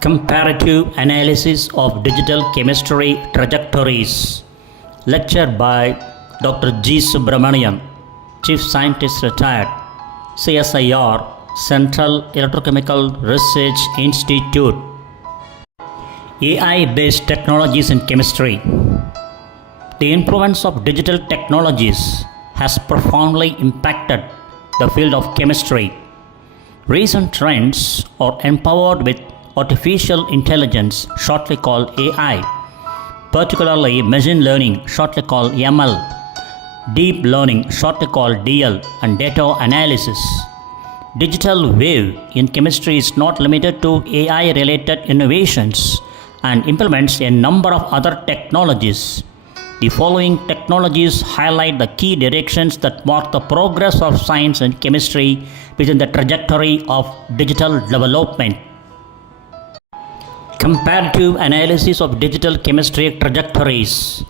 Comparative Analysis of Digital Chemistry Trajectories. Lecture by Dr.G.Subramanian, Chief Scientist Retired, CSIR, Central Electrochemical Research Institute. AI-based technologies in chemistry. The influence of digital technologies has profoundly impacted the field of chemistry. Recent trends are empowered with artificial intelligence, shortly called AI, particularly machine learning, shortly called ML, deep learning, shortly called DL, and data analysis. Digital wave in chemistry is not limited to AI-related innovations and implements a number of other technologies. The following technologies highlight the key directions that mark the progress of science and chemistry within the trajectory of digital development. Comparative analysis of digital chemistry trajectories.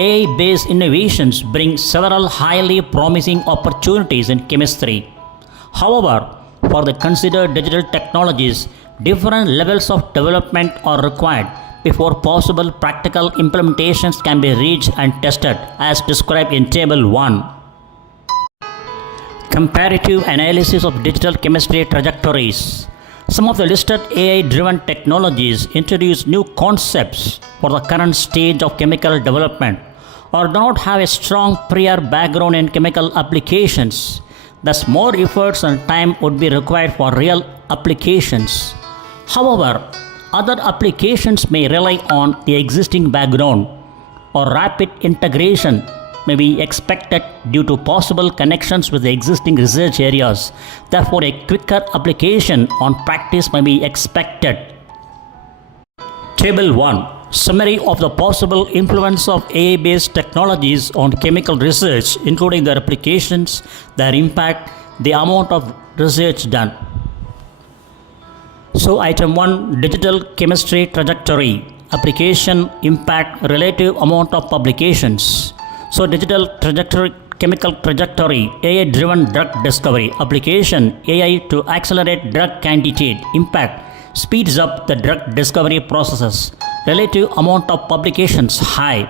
AI-based innovations bring several highly promising opportunities in chemistry. However, for the considered digital technologies, different levels of development are required before possible practical implementations can be reached and tested, as described in Table 1. Comparative analysis of digital chemistry trajectories. Some of the listed AI-driven technologies introduce new concepts for the current stage of chemical development or do not have a strong prior background in chemical applications. Thus, more efforts and time would be required for real applications. However, other applications may rely on the existing background, or rapid integration may be expected due to possible connections with the existing research areas. Therefore, a quicker application on practice may be expected. Table 1. Summary of the possible influence of AI-based technologies on chemical research, including their applications, their impact, the amount of research done. So, item 1, digital chemistry trajectory, application, impact, relative amount of publications. So, digital trajectory, chemical trajectory, AI-driven drug discovery, application, AI to accelerate drug candidate, impact, speeds up the drug discovery processes, relative amount of publications high.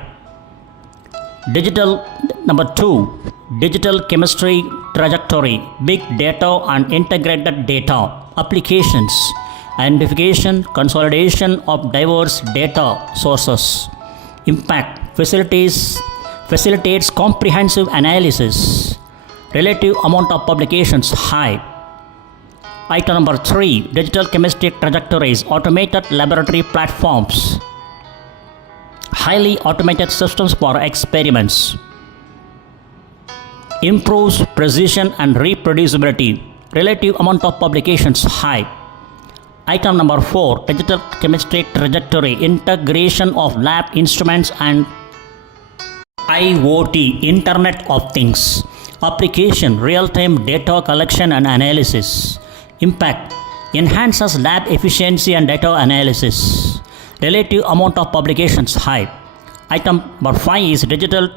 Digital, number 2, digital chemistry trajectory, big data and integrated data, applications, identification, consolidation of diverse data sources, impact, facilitates comprehensive analysis, relative amount of publications high. Item number 3, digital chemistry trajectories, automated laboratory platforms, highly automated systems for experiments, improves precision and reproducibility, relative amount of publications high. Item number 4, digital chemistry trajectory, integration of lab instruments and IoT, Internet of Things, application, real-time data collection and analysis, impact, enhances lab efficiency and data analysis, relative amount of publications high. Item number 5 is digital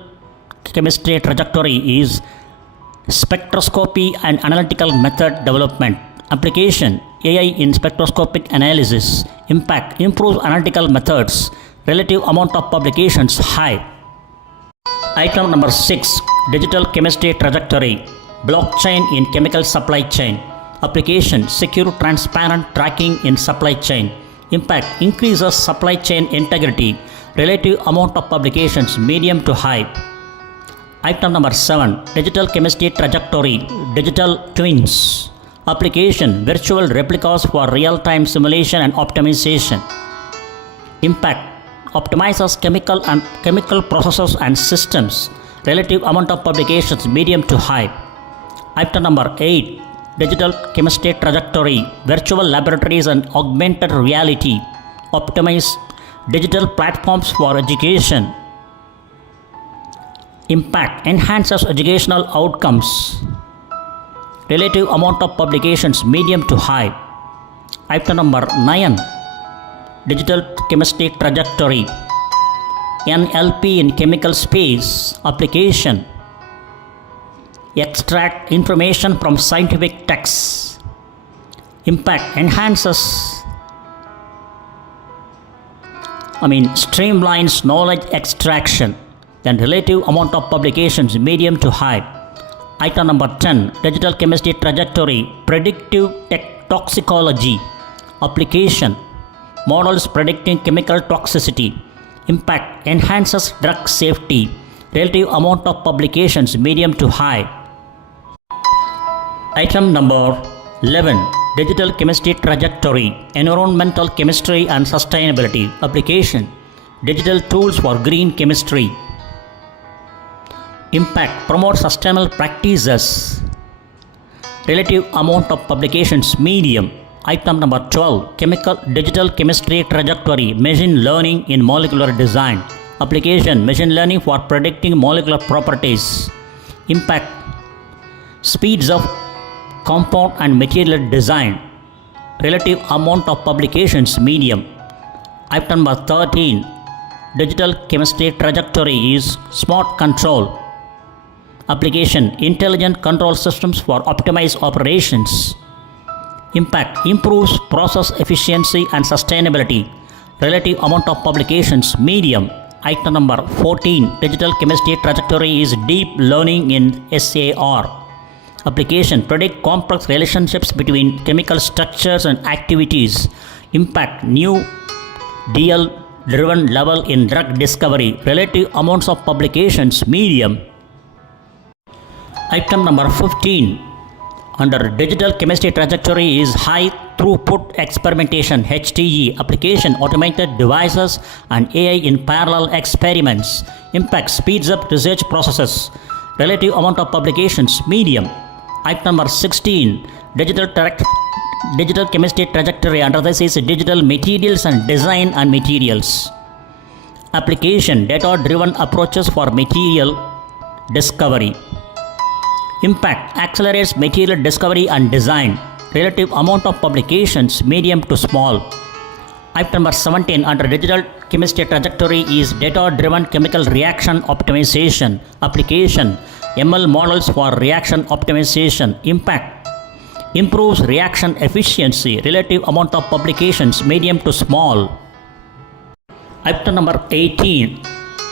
chemistry trajectory is spectroscopy and analytical method development, application, AI in spectroscopic analysis, impact, improves analytical methods, relative amount of publications high. Item number 6, digital chemistry trajectory, blockchain in chemical supply chain, application, secure transparent tracking in supply chain, impact, increases supply chain integrity, relative amount of publications medium to high. Item number 7, digital chemistry trajectory, digital twins, application, virtual replicas for real-time simulation and optimization, impact, optimizes chemical processes and systems, relative amount of publications medium to high. Item number 8, digital chemistry trajectory, virtual laboratories and augmented reality, optimize digital platforms for education, impact, enhances educational outcomes, relative amount of publications medium to high. Item number 9, digital chemistry trajectory, NLP in chemical space, application, extract information from scientific texts, impact, enhances streamlines knowledge extraction. Then relative amount of publications, medium to high. Item number 10, digital chemistry trajectory, predictive toxicology. Application, models predicting chemical toxicity. Impact, enhances drug safety. Relative amount of publications, medium to high. Item number 11, digital chemistry trajectory, environmental chemistry and sustainability. Application, digital tools for green chemistry. Impact, promote sustainable practices. Relative amount of publications, medium. Item number 12, digital chemistry trajectory, machine learning in molecular design. Application, machine learning for predicting molecular properties. Impact, speeds of compound and material design. Relative amount of publications, medium. Item number 13, digital chemistry trajectory is smart control. Application, intelligent control systems for optimized operations. Impact, improves process efficiency and sustainability. Relative amount of publications, medium. Item number 14, digital chemistry trajectory is deep learning in SAR. Application, predict complex relationships between chemical structures and activities. Impact, new DL driven level in drug discovery. Relative amounts of publications, medium. Item number 15, under digital chemistry trajectory is high throughput experimentation, HTE. Application, automated devices and AI in parallel experiments. Impact, speeds up research processes. Relative amount of publications, medium. Item number 16, digital chemistry trajectory, under this is digital materials and design and materials. Application, data driven approaches for material discovery. Impact, accelerates material discovery and design. Relative amount of publications, medium to small. Item number 17, under digital chemistry trajectory is data driven chemical reaction optimization. Application, ML models for reaction optimization. Impact, improves reaction efficiency. Relative amount of publications, medium to small. Item number 18,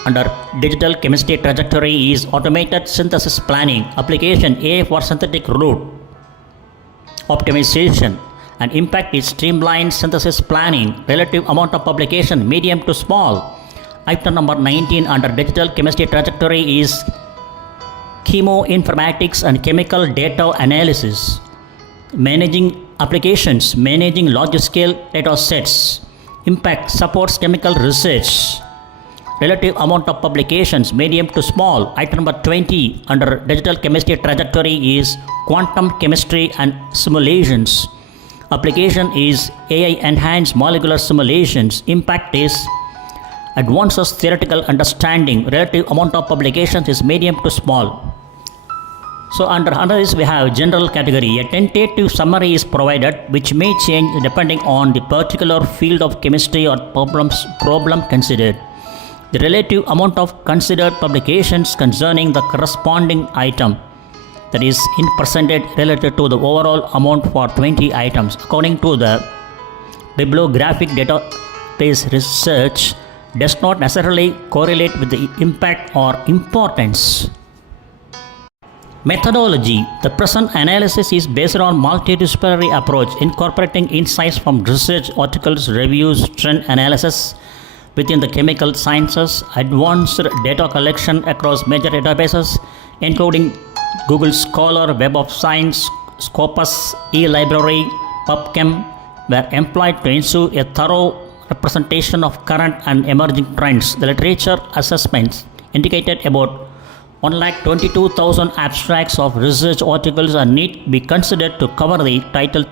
under digital chemistry trajectory is automated synthesis planning. Application, AI for synthetic route optimization. And impact is streamlined synthesis planning. Relative amount of publication, medium to small. Item number 19, under digital chemistry trajectory is chemoinformatics and chemical data analysis. Managing applications, managing large scale data sets. Impact, supports chemical research. Relative amount of publications, medium to small. Item number 20, under digital chemistry trajectory is quantum chemistry and simulations. Application is AI enhanced molecular simulations. Impact is advances theoretical understanding. Relative amount of publications is medium to small. So under this we have general category. A tentative summary is provided which may change depending on the particular field of chemistry or problem considered. The relative amount of considered publications concerning the corresponding item, that is in percentage related to the overall amount for 20 items, according to the bibliographic database research, does not necessarily correlate with the impact or importance. Methodology. The present analysis is based on multidisciplinary approach incorporating insights from research articles, reviews, trend analysis within the chemical sciences, advanced data collection across major databases including Google Scholar, Web of Science, Scopus, eLibrary, PubChem were employed to ensure a thorough representation of current and emerging trends. The literature assessments indicated about 122,000 abstracts of research articles are need to be considered to cover the title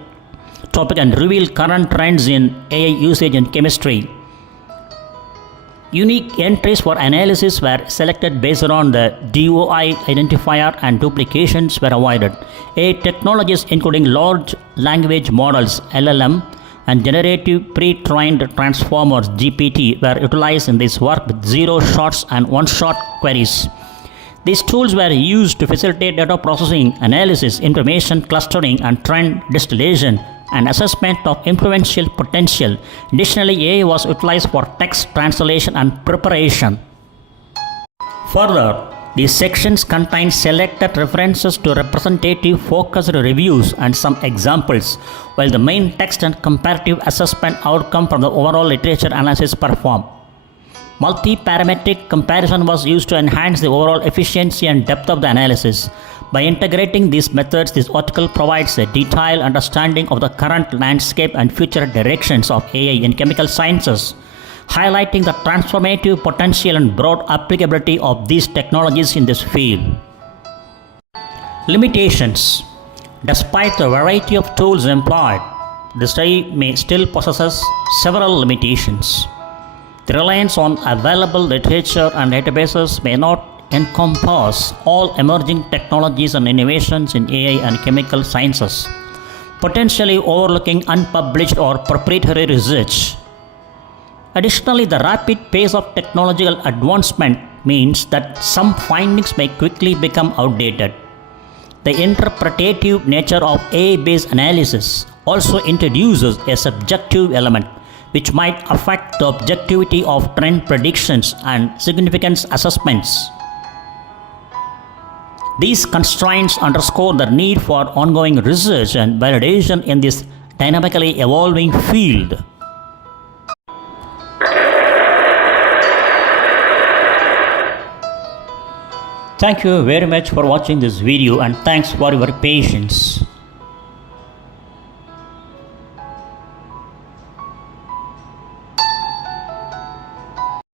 topic and reveal current trends in AI usage in chemistry. Unique entries for analysis were selected based on the DOI identifier and duplications were avoided. AI technologies including large language models LLM and generative pre-trained transformers GPT were utilized in this work with zero shots and one-shot queries. These tools were used to facilitate data processing, analysis, information clustering and trend distillation and assessment of influential potential. Additionally, AI was utilized for text translation and preparation. Further, these sections contain selected references to representative focused reviews and some examples, while the main text and comparative assessment outcome from the overall literature analysis performed. Multi-parametric comparison was used to enhance the overall efficiency and depth of the analysis. By integrating these methods, this article provides a detailed understanding of the current landscape and future directions of AI in chemical sciences, highlighting the transformative potential and broad applicability of these technologies in this field. Limitations. Despite the variety of tools employed, the study may still possess several limitations. The reliance on available literature and databases may not encompass all emerging technologies and innovations in AI and chemical sciences, potentially overlooking unpublished or proprietary research. Additionally, the rapid pace of technological advancement means that some findings may quickly become outdated. The interpretative nature of AI-based analysis also introduces a subjective element which might affect the objectivity of trend predictions and significance assessments. These constraints underscore the need for ongoing research and validation in this dynamically evolving field. Thank you very much for watching this video, and thanks for your patience.